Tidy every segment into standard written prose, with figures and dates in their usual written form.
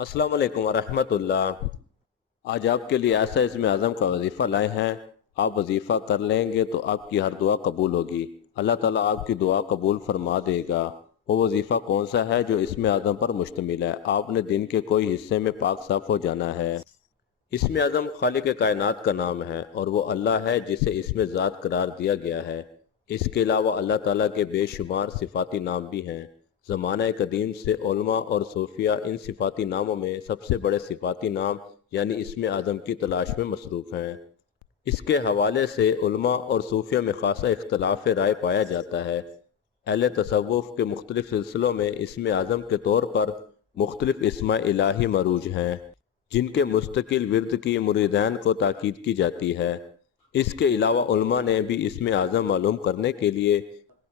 अस्सलाम वालेकुम वरहमतुल्लाह। आज आपके लिए ऐसा इसमें आज़म का वजीफ़ा लाए हैं। आप वजीफ़ा कर लेंगे तो आपकी हर दुआ कबूल होगी। अल्लाह ताला आपकी दुआ कबूल फरमा देगा। वो वजीफ़ा कौन सा है जो इसमें आज़म पर मुश्तमिल है? आपने दिन के कोई हिस्से में पाक साफ हो जाना है। इसमें आज़म खालिक कायनात का नाम है और वो अल्लाह है जिसे इसमें ज़ात करार दिया गया है। इसके अलावा अल्लाह ताला के बेशुमार सिफाती नाम भी हैं। ज़माना कदीम से उलमा और सूफिया इन सिफाती नामों में सबसे बड़े सिफाती नाम यानी इसमें आज़म की तलाश में मसरूफ़ हैं। इसके हवाले से उलमा और सूफिया में खासा इख्तलाफ राय पाया जाता है। अहले तसव्वुफ़ के मुख्तलिफ सिलसिलों में इसमें आज़म के तौर पर मुख्तलिफ इस्मा इलाही मरूज हैं जिनके मुस्तकिल विर्द की मुरीदैन को ताकीद की जाती है। इसके अलावा उलमा ने भी इसमें आज़म मालूम करने के लिए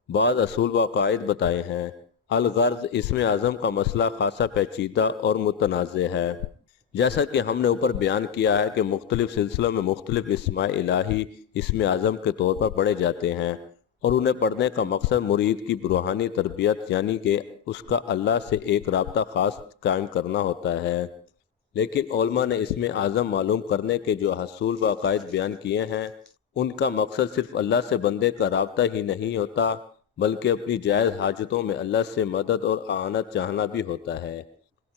बाद असूल व कायद बताए हैं। अलगर्ज इसमें आज़म का मसला खासा पेचीदा और मुतनाज़ है। जैसा कि हमने ऊपर बयान किया है कि मुख्तलिफ सिलसिलों में मुख्तलिफ इस्मा इलाही इसमें आज़म के तौर पर पढ़े जाते हैं और उन्हें पढ़ने का मकसद मुरीद की रूहानी तरबियत यानी कि उसका अल्लाह से एक राब्ता ख़ास कायम करना होता है। लेकिन उलमा ने इसमें आज़म मालूम करने के जो हसूल व अकायद बयान किए हैं उनका मकसद सिर्फ अल्लाह से बंदे का राब्ता ही नहीं होता बल्कि अपनी जायज़ हाजतों में अल्लाह से मदद और आनत चाहना भी होता है।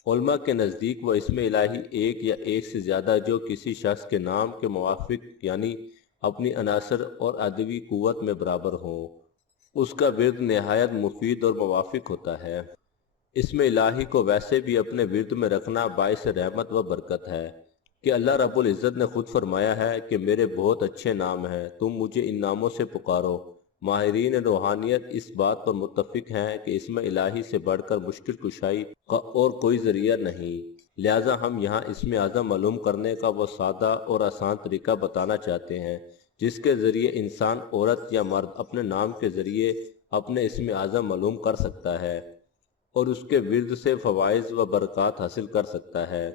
उलमा के नज़दीक वो इसमें इलाही एक या एक से ज़्यादा जो किसी शख्स के नाम के मुवाफिक यानी अपनी अनासर और अदवी कुव्वत में बराबर हों, उसका विर्द नहायत मुफीद और मुवाफिक होता है। इसमें इलाही को वैसे भी अपने विर्द में रखना बाइस रहमत व बरकत है कि अल्लाह रब्बुल इज़्ज़त ने खुद फरमाया है कि मेरे बहुत अच्छे नाम हैं, तुम मुझे इन नामों से पुकारो। माहिरीन रूहानियत इस बात पर मुत्तफिक हैं कि इसमें इलाही से बढ़कर मुश्किल कुशाई का और कोई ज़रिया नहीं। लिहाजा हम यहाँ इसमें आज़म मालूम करने का वो सादा और आसान तरीका बताना चाहते हैं जिसके ज़रिए इंसान औरत या मर्द अपने नाम के ज़रिए अपने इसमें आज़म मालूम कर सकता है और उसके विर्द से फ़वाइज़ व बरक़ात हासिल कर सकता है।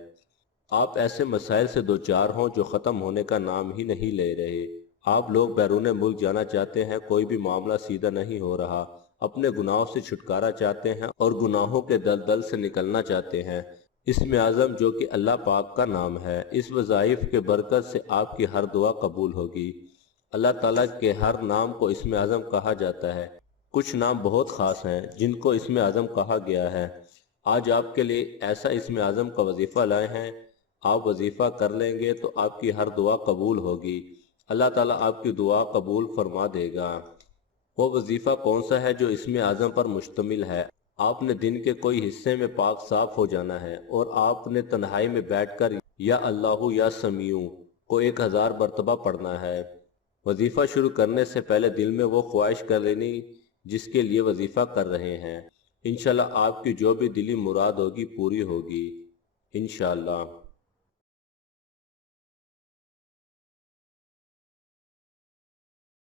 आप ऐसे मसाइल से दो चार हों जो ख़त्म होने का नाम ही नहीं ले रहे। आप लोग बैरून मुल्क जाना चाहते हैं, कोई भी मामला सीधा नहीं हो रहा, अपने गुनाहों से छुटकारा चाहते हैं और गुनाहों के दलदल से निकलना चाहते हैं। इसमें आज़म जो कि अल्लाह पाक का नाम है, इस वज़ाइफ के बरकत से आपकी हर दुआ कबूल होगी। अल्लाह ताला के हर नाम को इसमें आज़म कहा जाता है। कुछ नाम बहुत ख़ास हैं जिनको इसमें आज़म कहा गया है। आज आपके लिए ऐसा इसमें आज़म का वजीफ़ा लाए हैं। आप वजीफ़ा कर लेंगे तो आपकी हर दुआ कबूल होगी। अल्लाह ताला आपकी दुआ कबूल फरमा देगा। वो वजीफ़ा कौन सा है जो इसमें आज़म पर मुश्तमिल है? आपने दिन के कोई हिस्से में पाक साफ हो जाना है और आपने तन्हाई में बैठकर या अल्लाहु या समीऊ को 1000 मरतबा पढ़ना है। वजीफ़ा शुरू करने से पहले दिल में वो ख्वाहिश कर लेनी जिसके लिए वजीफ़ा कर रहे हैं। इंशाअल्लाह आपकी जो भी दिली मुराद होगी पूरी होगी इंशाअल्लाह।